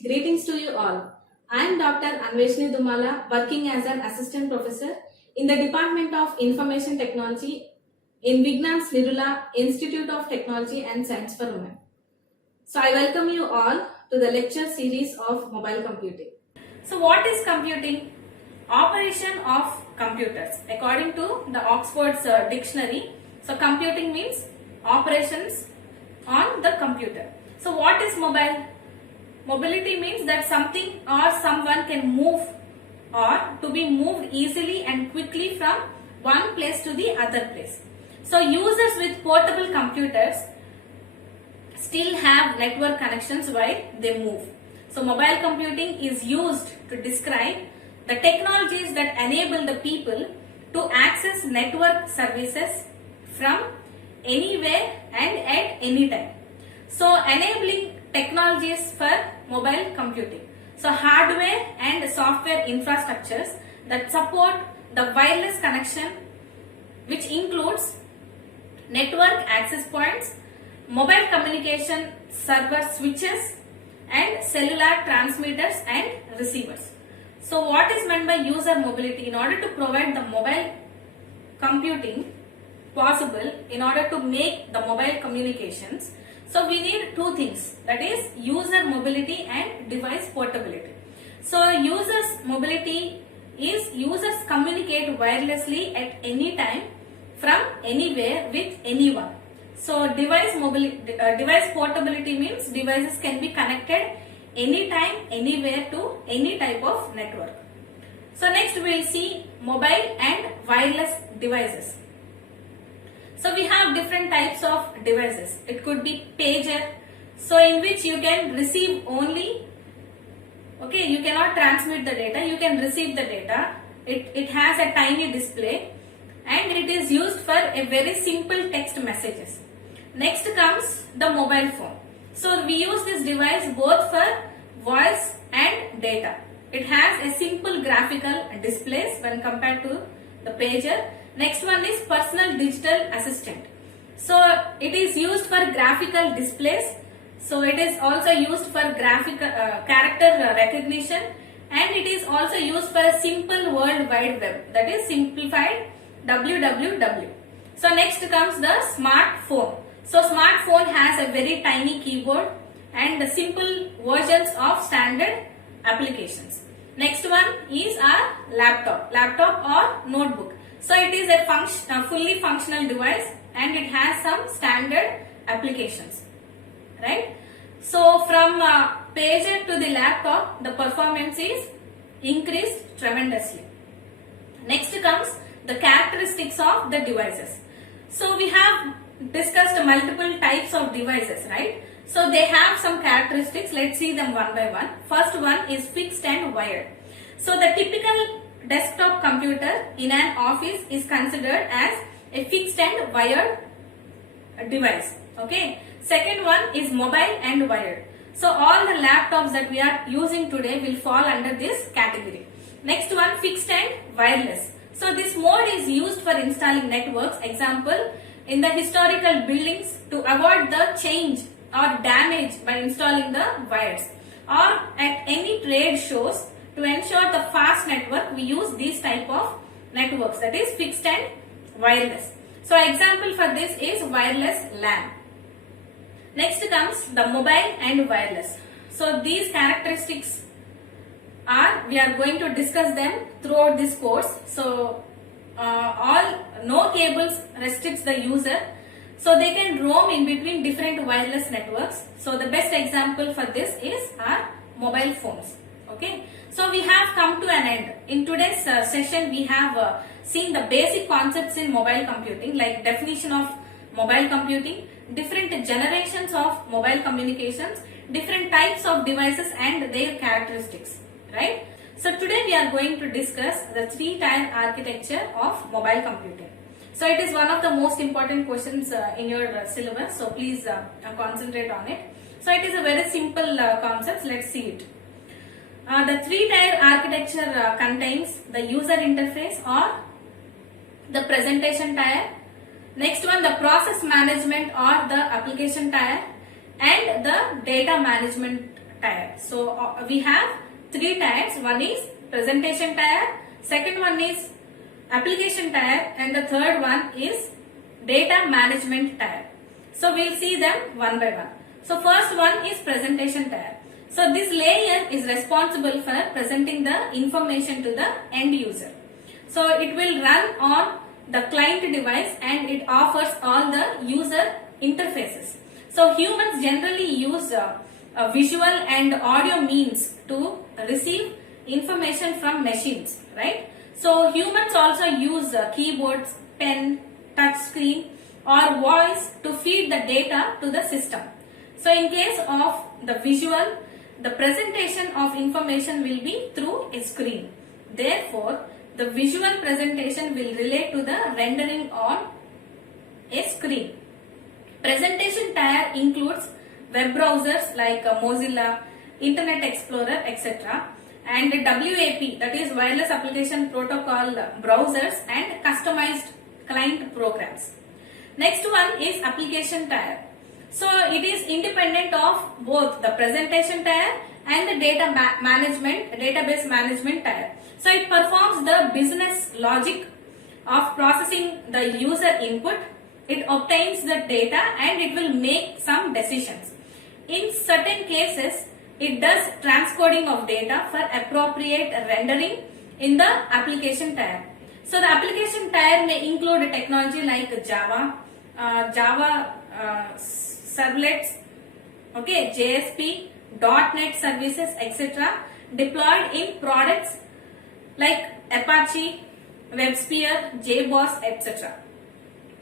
Greetings to you all. I am Dr. Anveshni Dumala, working as an assistant professor in the Department of Information Technology in Vignan's Nirula Institute of Technology and Science for Women. So I welcome you all to the lecture series of mobile computing. So what is computing? Operation of computers. According to the Oxford's dictionary, so computing means operations on the computer. So what is mobile? Mobility means that something or someone can move or to be moved easily and quickly from one place to the other place. So users with portable computers still have network connections while they move. So mobile computing is used to describe the technologies that enable the people to access network services from anywhere and at any time. So enabling technologies for mobile computing. So hardware and software infrastructures that support the wireless connection, which includes network access points, mobile communication server switches, and cellular transmitters and receivers. So what is meant by user mobility? In order to provide the mobile computing possible, in order to make the mobile communications, so we need two things, that is user mobility and device portability. So users mobility is users communicate wirelessly at any time from anywhere with anyone. So device portability means devices can be connected anytime, anywhere to any type of network. So next we will see mobile and wireless devices. So we have different types of devices. It could be pager, so in which you can receive only, okay, you cannot transmit the data, you can receive the data. It has a tiny display and it is used for a very simple text messages. Next comes the mobile phone. So we use this device both for voice and data. It has a simple graphical displays when compared to the pager. Next one is personal digital assistant. So it is used for graphical displays. So it is also used for graphical character recognition, and it is also used for a simple World Wide Web, that is simplified WWW. So next comes the smartphone. So smartphone has a very tiny keyboard and the simple versions of standard applications. Next one is our laptop or notebook. So it is a fully functional device and it has some standard applications, right? So from pager to the laptop, the performance is increased tremendously. Next comes the characteristics of the devices. So we have discussed multiple types of devices, right? So they have some characteristics. Let's see them one by one. First one is fixed and wired. So the typical desktop computer in an office is considered as a fixed and wired device. Okay. Second one is mobile and wired. So all the laptops that we are using today will fall under this category. Next one, fixed and wireless. So this mode is used for installing networks. Example, in the historical buildings to avoid the change or damage by installing the wires, or at any trade shows to ensure the fast network, we use these type of networks, that is fixed and wireless. So example for this is wireless LAN. Next comes the mobile and wireless. So these characteristics we are going to discuss them throughout this course. So no cables restricts the user, so they can roam in between different wireless networks. So the best example for this is our mobile phones. Okay, so we have come to an end. In today's session, we have seen the basic concepts in mobile computing, like definition of mobile computing, different generations of mobile communications, different types of devices and their characteristics, right? So today we are going to discuss the three-tier architecture of mobile computing. So it is one of the most important questions in your syllabus, so please concentrate on it. So it is a very simple concept. Let's see it. The three-tier architecture contains the user interface or the presentation tier. Next one, the process management or the application tier, and the data management tier. So we have three tiers. One is presentation tier, second one is application tier, and the third one is data management tier. So we'll see them one by one. So first one is presentation tier. So this layer is responsible for presenting the information to the end user. So it will run on the client device and it offers all the user interfaces. So humans generally use visual and audio means to receive information from machines, right? So humans also use keyboards, pen, touch screen or voice to feed the data to the system. So in case of the visual, the presentation of information will be through a screen. Therefore, the visual presentation will relate to the rendering on a screen. Presentation tier includes web browsers like Mozilla, Internet Explorer, etc. and WAP, that is Wireless Application Protocol browsers and customized client programs. Next one is application tier. So it is independent of both the presentation tier and the database management tier. So it performs the business logic of processing the user input. It obtains the data and it will make some decisions. In certain cases, it does transcoding of data for appropriate rendering in the application tier. So the application tier may include a technology like Java, servlets, okay, JSP, .NET services, etc. deployed in products like Apache, WebSphere, JBoss, etc.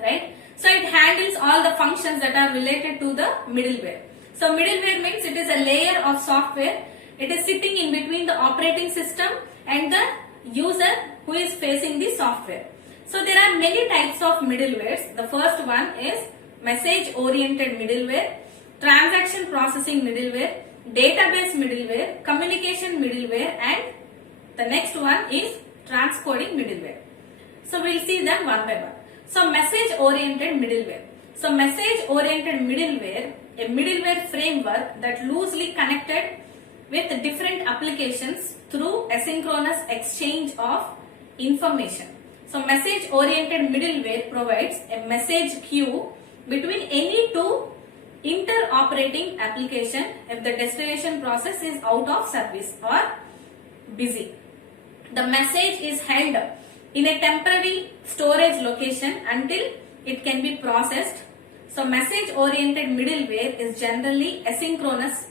Right? So it handles all the functions that are related to the middleware. So middleware means it is a layer of software. It is sitting in between the operating system and the user who is facing the software. So there are many types of middlewares. The first one is message oriented middleware, transaction processing middleware, database middleware, communication middleware, and the next one is transcoding middleware. So we'll see them one by one. So message oriented middleware. So message oriented middleware, a middleware framework that loosely connected with different applications through asynchronous exchange of information. So message oriented middleware provides a message queue between any two interoperating application if the destination process is out of service or busy. The message is held in a temporary storage location until it can be processed. So message oriented middleware is generally asynchronous.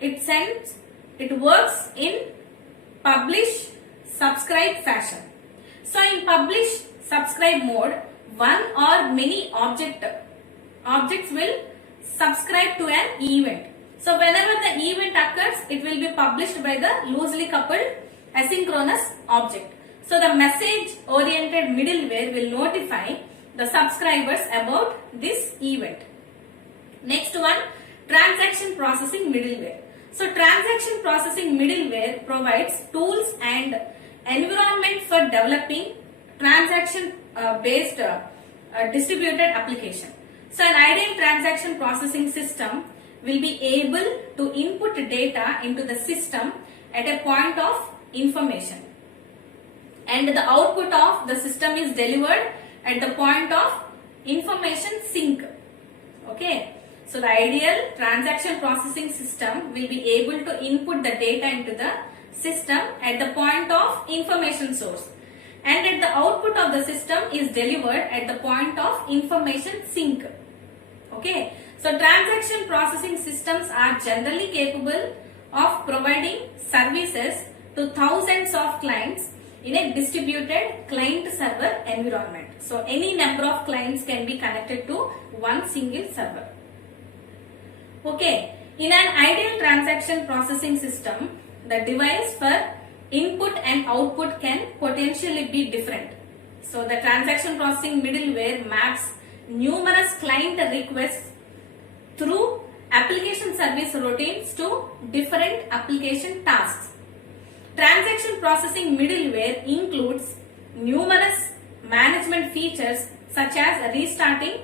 It works in publish subscribe fashion. So in publish subscribe mode, one or many objects will subscribe to an event. So whenever the event occurs, it will be published by the loosely coupled asynchronous object. So the message oriented middleware will notify the subscribers about this event. Next one, transaction processing middleware. So transaction processing middleware provides tools and environment for developing transaction based distributed application. So an ideal transaction processing system will be able to input data into the system at a point of information, and the output of the system is delivered at the point of information sync. Okay. So the ideal transaction processing system will be able to input the data into the system at the point of information source, and at the output of the system is delivered at the point of information sync. Okay. So transaction processing systems are generally capable of providing services to thousands of clients in a distributed client server environment. So any number of clients can be connected to one single server. Okay, in an ideal transaction processing system, the device for input and output can potentially be different. So the transaction processing middleware maps numerous client requests through application service routines to different application tasks. Transaction processing middleware includes numerous management features such as restarting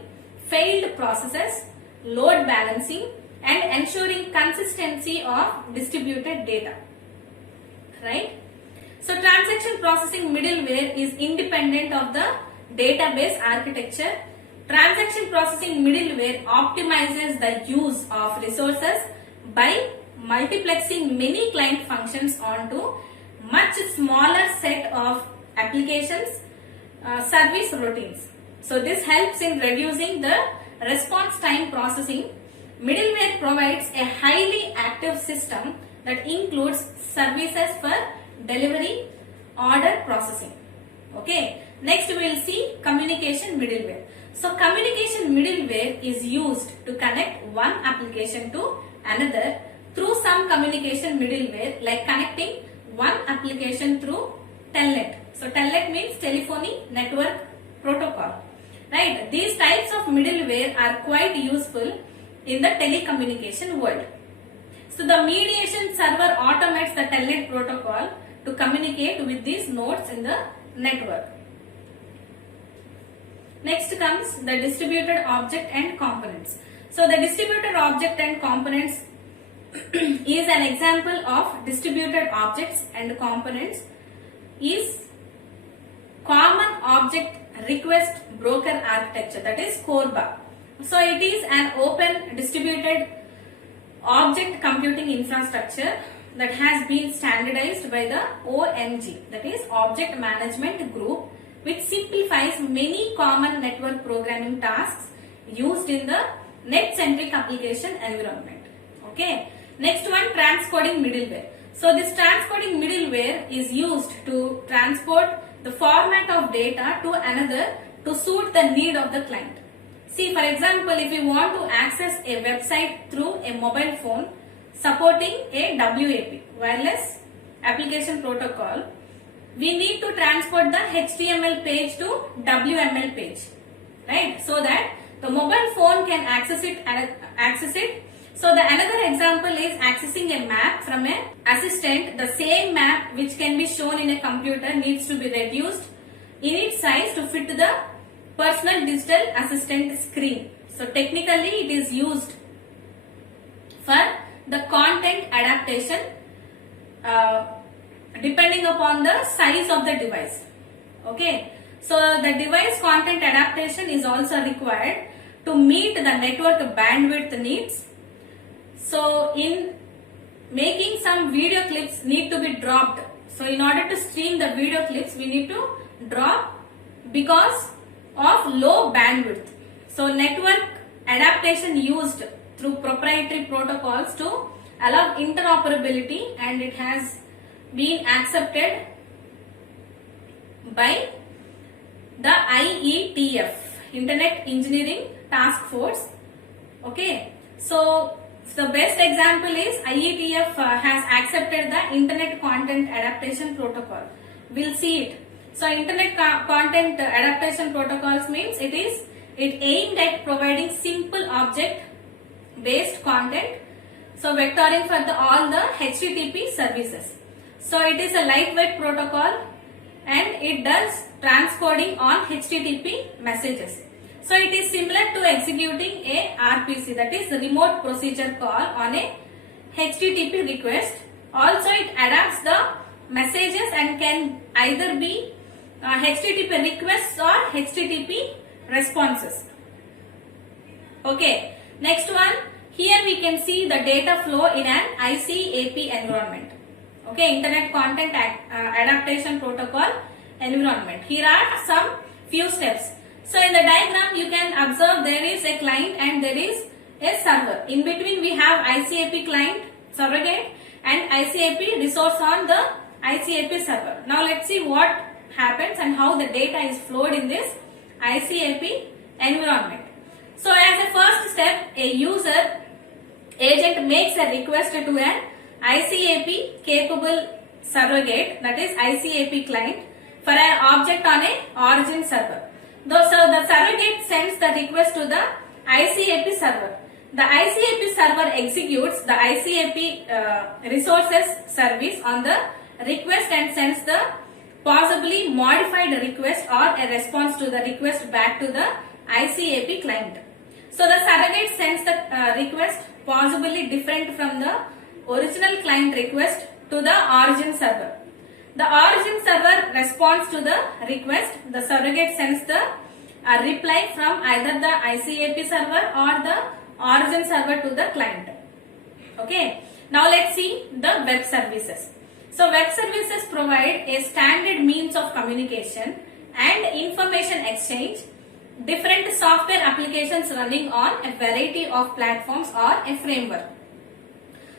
failed processes, load balancing, and ensuring consistency of distributed data. Right? So transaction processing middleware is independent of the database architecture. Transaction processing middleware optimizes the use of resources by multiplexing many client functions onto much smaller set of applications service routines. So this helps in reducing the response time processing. Middleware provides a highly active system that includes services for delivery, order processing. Okay. Next we will see communication middleware. So communication middleware is used to connect one application to another through some communication middleware, like connecting one application through telnet. So telnet means telephony network protocol. Right? These types of middleware are quite useful in the telecommunication world. So the mediation server automates the telnet protocol to communicate with these nodes in the network. Next comes the distributed object and components. So the distributed object and components is an example of distributed objects and components is common object request broker architecture, that is CORBA. So it is an open distributed object computing infrastructure that has been standardized by the OMG, that is Object Management Group, which simplifies many common network programming tasks used in the net-centric application environment. Okay. Next one, transcoding middleware. So this transcoding middleware is used to transport the format of data to another to suit the need of the client. See, for example, if you want to access a website through a mobile phone supporting a WAP, wireless application protocol, we need to transport the HTML page to WML page, right? So that the mobile phone can access it. So the another example is accessing a map from an assistant. The same map which can be shown in a computer needs to be reduced in its size to fit the personal digital assistant screen. So technically it is used for the content adaptation depending upon the size of the device. Okay. So the device content adaptation is also required to meet the network bandwidth needs. So in making some video clips need to be dropped. So in order to stream the video clips we need to drop because of low bandwidth. So network adaptation used through proprietary protocols to allow interoperability, and it has been accepted by the IETF, Internet Engineering Task Force. Okay, so the best example is IETF has accepted the Internet Content Adaptation Protocol. We'll see it. So Internet Content Adaptation Protocols means it aimed at providing simple object based content. So vectoring for all the HTTP services. So it is a lightweight protocol and it does transcoding on HTTP messages. So it is similar to executing a RPC, that is the remote procedure call on a HTTP request. Also it adapts the messages and can either be HTTP requests or HTTP responses. Okay, next one. Here we can see the data flow in an ICAP environment. Okay, Internet Content Adaptation Protocol environment. Here are some few steps. So in the diagram you can observe there is a client and there is a server. In between we have ICAP client surrogate and ICAP resource on the ICAP server. Now let's see what happens and how the data is flowed in this ICAP environment. So as a first step, a user agent makes a request to an ICAP capable surrogate, that is ICAP client, for an object on a origin server. So the surrogate sends the request to the ICAP server. The ICAP server executes the ICAP resources service on the request and sends the possibly modified request or a response to the request back to the ICAP client. So the surrogate sends the request possibly different from the original client request to the origin server. The origin server responds to the request. The surrogate sends the reply from either the ICAP server or the origin server to the client. Okay. Now let's see the web services. So web services provide a standard means of communication and information exchange, different software applications running on a variety of platforms or a framework.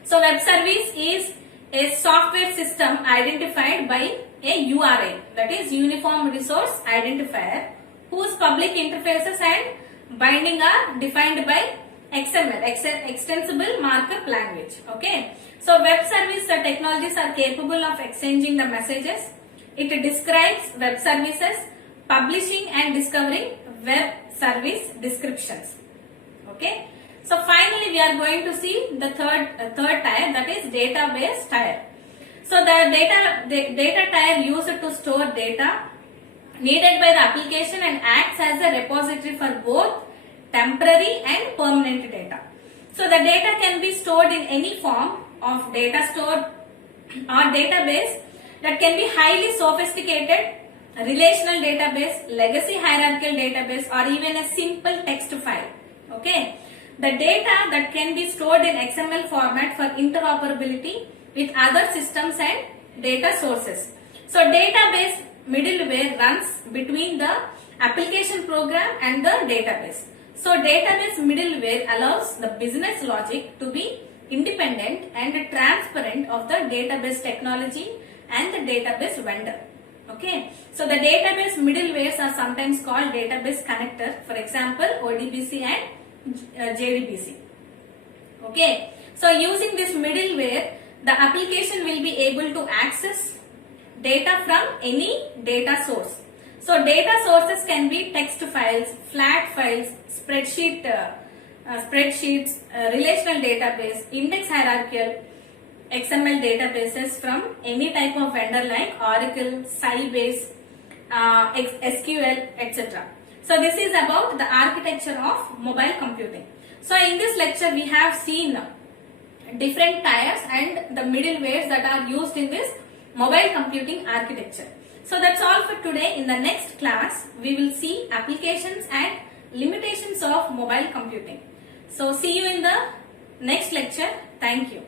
So web service is a software system identified by a URI, that is Uniform Resource Identifier, whose public interfaces and binding are defined by XML, Extensible Markup Language. Okay. So web service technologies are capable of exchanging the messages. It describes web services, publishing and discovering web service descriptions. Okay. So finally we are going to see the third tier, that is database tier. So the data tier used to store data needed by the application and acts as a repository for both temporary and permanent data. So the data can be stored in any form of data store or database that can be highly sophisticated relational database, legacy hierarchical database, or even a simple text file. Okay. The data that can be stored in XML format for interoperability with other systems and data sources. So database middleware runs between the application program and the database. So database middleware allows the business logic to be independent and transparent of the database technology and the database vendor. Okay. So the database middlewares are sometimes called database connector, for example ODBC and JDBC. Okay. So using this middleware, the application will be able to access data from any data source. So data sources can be text files, flat files, spreadsheets, relational database, index hierarchical, XML databases from any type of vendor like Oracle, Sybase, SQL, etc. So this is about the architecture of mobile computing. So in this lecture we have seen different tiers and the middlewares that are used in this mobile computing architecture. So that's all for today. In the next class we will see applications and limitations of mobile computing. So see you in the next lecture. Thank you.